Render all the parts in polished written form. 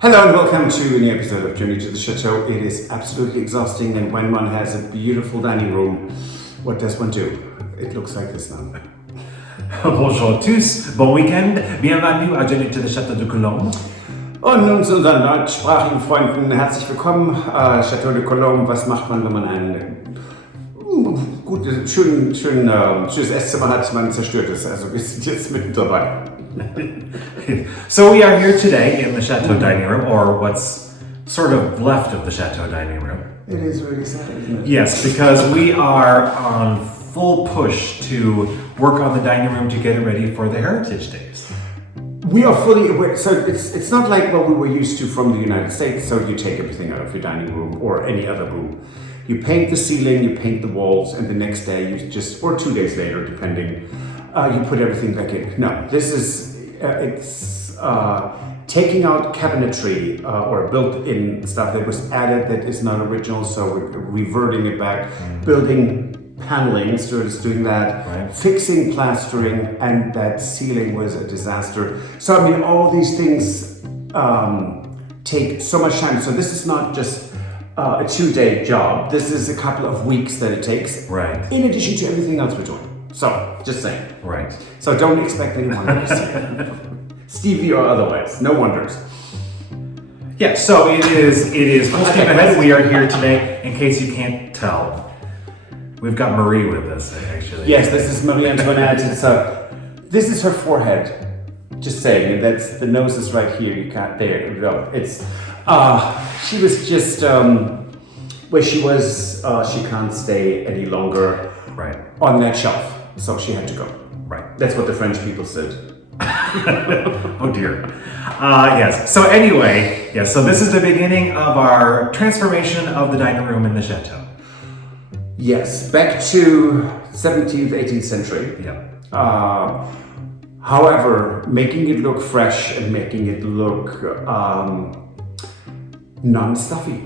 Hello and welcome to a new episode of Journey to the Chateau. It is absolutely exhausting, and when one has a beautiful dining room, what does one do? It looks like this now. Bonjour à tous, bon week-end, bienvenue à Journées du Château de Colombe. Und nun zu unseren deutschsprachigen Freunden, herzlich willkommen. Chateau de Colombe, was macht man, wenn man ein schönes Esszimmer hat, man zerstört ist. Also wir sind jetzt mitten dabei. So we are here today in the Chateau dining room, or what's sort of left of the Chateau dining room. It is really sad, isn't it? Yes, because we are on full push to work on the dining room to get it ready for the Heritage Days. We are fully aware, so it's not like what we were used to from the United States, so you take everything out of your dining room or any other room. You paint the ceiling, you paint the walls, and the next day you just, or 2 days later, depending, you put everything back in. No, this is, taking out cabinetry or built-in stuff that was added that is not original, so we're reverting it back, building paneling, Stuart is doing that, right. Fixing plastering, and that ceiling was a disaster. So I mean, all these things take so much time. So this is not just a 2-day job. This is a couple of weeks that it takes, Right. in addition to everything else we're doing. So, just saying. Right. So don't expect any wonders. Stevie or otherwise, no wonders. Yeah, so it is full steam ahead. We are here today, in case you can't tell. We've got Marie with us, actually. Yes, this is Marie Antoinette. So this is her forehead. Just saying, and that's the nose is right here. You can't there. No, it's she was just where she was. She can't stay any longer Right. on that shelf, so she had to go. Right. That's what the French people said. Oh dear. Yes. So anyway, yes. So this is the beginning of our transformation of the dining room in the chateau. Yes, back to 17th, 18th century. Yeah. However, making it look fresh and making it look non-stuffy.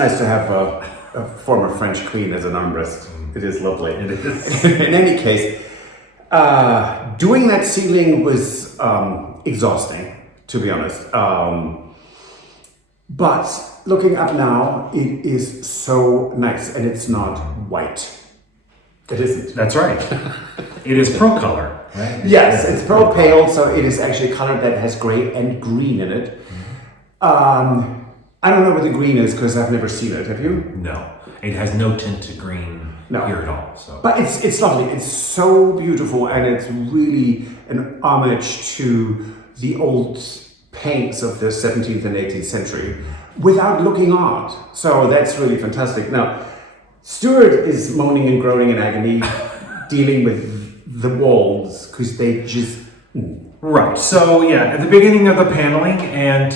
nice to have a former French queen as an armrest. It is lovely. It is. In any case, doing that ceiling was exhausting, to be honest. But looking up now, it is so nice, and it's not white. It isn't. That's right. It is pro color, right? Yes, it's pearl pale, so it is actually a color that has gray and green in it. I don't know what the green is because I've never seen it. Have you? No, it has no tint to green here at all. So, but it's lovely. It's so beautiful, and it's really an homage to the old paints of the 17th and 18th century without looking odd. So that's really fantastic. Now, Stuart is moaning and groaning in agony, dealing with the walls because they just. Right. So yeah, at the beginning of the paneling, and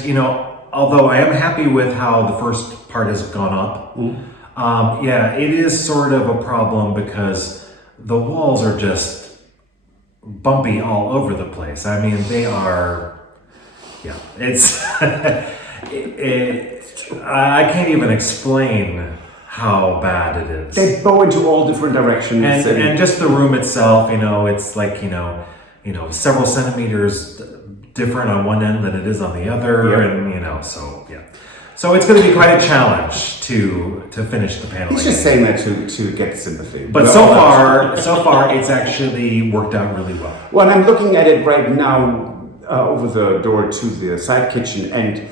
although I am happy with how the first part has gone up, it is sort of a problem because the walls are just bumpy all over the place. I mean, they are, it's, I can't even explain how bad it is. They bow into all different directions. And just the room itself, it's like, several centimeters different on one end than it is on the other, and so it's going to be quite a challenge to finish the paneling. He's just saying that to get sympathy. But so far it's actually worked out really well. Well, I'm looking at it right now over the door to the side kitchen, and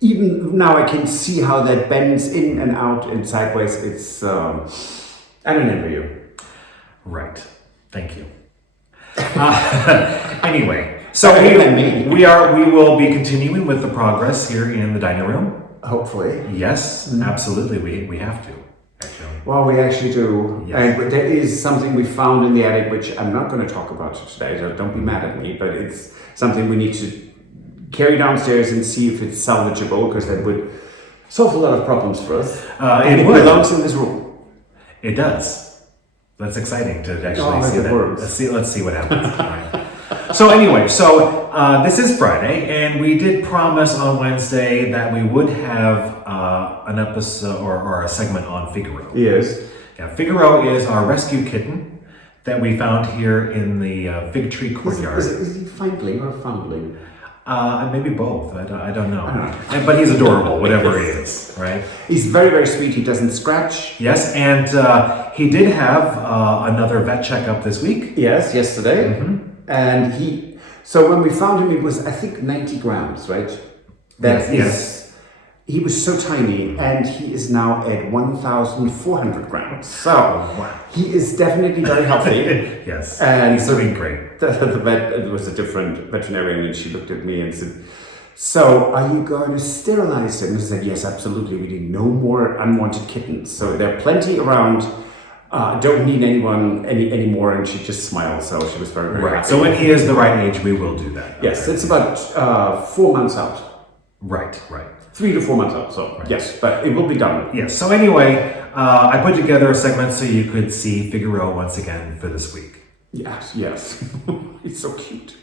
even now I can see how that bends in and out and sideways. It's I don't envy you. Right. Thank you. Anyway. So we will be continuing with the progress here in the dining room. Hopefully. Yes, absolutely. We have to, actually. Well, we actually do. Yes. And there is something we found in the attic, which I'm not going to talk about today, so don't be mad at me, but it's something we need to carry downstairs and see if it's salvageable, because that would solve a lot of problems for us. And it belongs in this room. It does. That's exciting to actually see that. Let's see what happens. Right. So anyway, this is Friday, and we did promise on Wednesday that we would have an episode or a segment on Figaro. Yes. Yeah, Figaro is our rescue kitten that we found here in the fig tree courtyard. Is he findling or foundling? Maybe both. I don't know. But he's adorable, whatever he is, right? He's very, very sweet. He doesn't scratch. Yes, and he did have another vet checkup this week. Yes, yesterday. Mm-hmm. And so when we found him, it was, I think, 90 grams, right? Yes. He was so tiny, and he is now at 1,400 grams. So wow. He is definitely very healthy. Yes, and he's doing great. The vet, it was a different veterinarian, and she looked at me and said, "So are you going to sterilize him?" I said, "Yes, absolutely. We need no more unwanted kittens. So there are plenty around. Don't need anyone anymore." And she just smiled, so she was very, very happy. So when he is the right age, we will do that. Yes, it's about 4 months out. Right. 3 to 4 months out, so yes, but it will be done. Yes, so anyway, I put together a segment so you could see Figaro once again for this week. Yes. It's so cute.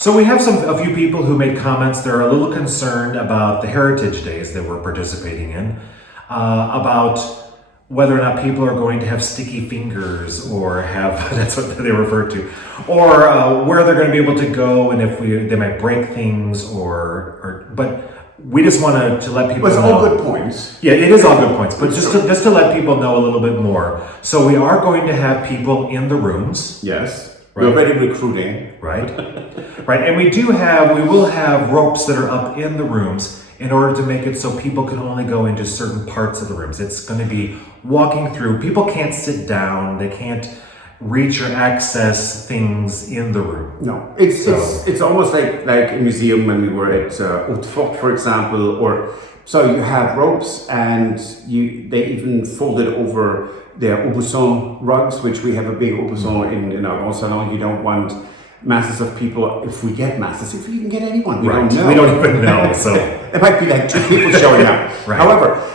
So we have a few people who made comments. They're a little concerned about the Heritage Days that we're participating in, about whether or not people are going to have sticky fingers or have, that's what they refer to, or where they're going to be able to go and if they might break things but we just want to let people know. It's all good points. Yeah, it is all good points, but just to let people know a little bit more. So we are going to have people in the rooms. Yes. Right. We're already recruiting. Right. Right. And we will have ropes that are up in the rooms in order to make it so people can only go into certain parts of the rooms. It's going to be walking through. People can't sit down. They can't reach or access things in the room. No, it's almost like a museum when we were at Haute Fort, for example, or so you have ropes and they even folded over their Aubusson rugs, which we have a big Aubusson in our Grand Salon. You don't want masses of people. If we get masses, if we even get anyone, we don't know. We don't even know. So it might be like 2 people showing up. Right. However,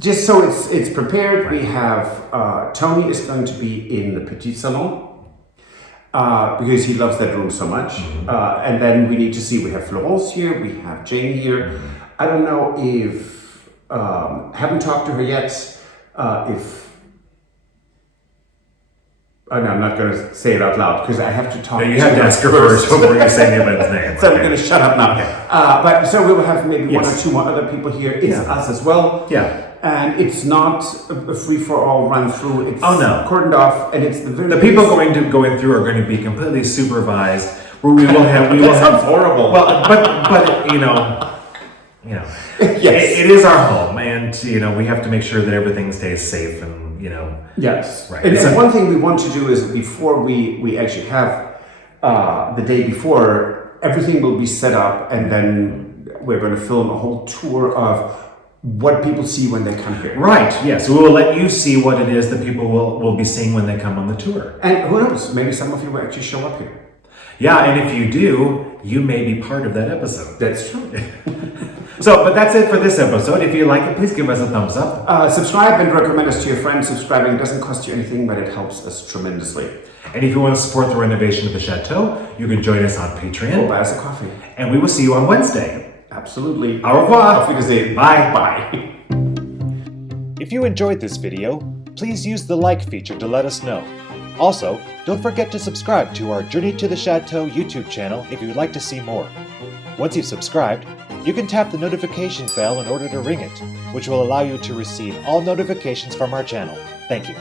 just so it's prepared, we have Tony is going to be in the Petit Salon because he loves that room so much. Mm-hmm. And then we need to see, we have Florence here, we have Jane here. Mm-hmm. I don't know if, haven't talked to her yet, oh, no, I'm not going to say it out loud because I have to talk to her. You have to ask her first before you say anyone's name. So I'm going to shut up now. Okay. But so we will have maybe 1 or 2 more other people here. It's us as well. Yeah. And it's not a free-for-all run-through. It's cordoned off, and it's the people going through are going to be completely supervised. Where we will have that sounds horrible. Well, but you know, yes, it is our home, and we have to make sure that everything stays safe, and yes, right. And one thing we want to do is before we actually have the day before, everything will be set up, and then we're going to film a whole tour of what people see when they come here. Right, yes. We will let you see what it is that people will be seeing when they come on the tour. And who knows, maybe some of you will actually show up here. Yeah, and if you do, you may be part of that episode. That's true. But that's it for this episode. If you like it, please give us a thumbs up. Subscribe and recommend us to your friends. Subscribing doesn't cost you anything, but it helps us tremendously. And if you want to support the renovation of the chateau, you can join us on Patreon. Or buy us a coffee. And we will see you on Wednesday. Absolutely. Au revoir. Auf Wiedersehen. Bye. Bye. If you enjoyed this video, please use the like feature to let us know. Also, don't forget to subscribe to our Journey to the Chateau YouTube channel if you would like to see more. Once you've subscribed, you can tap the notification bell in order to ring it, which will allow you to receive all notifications from our channel. Thank you.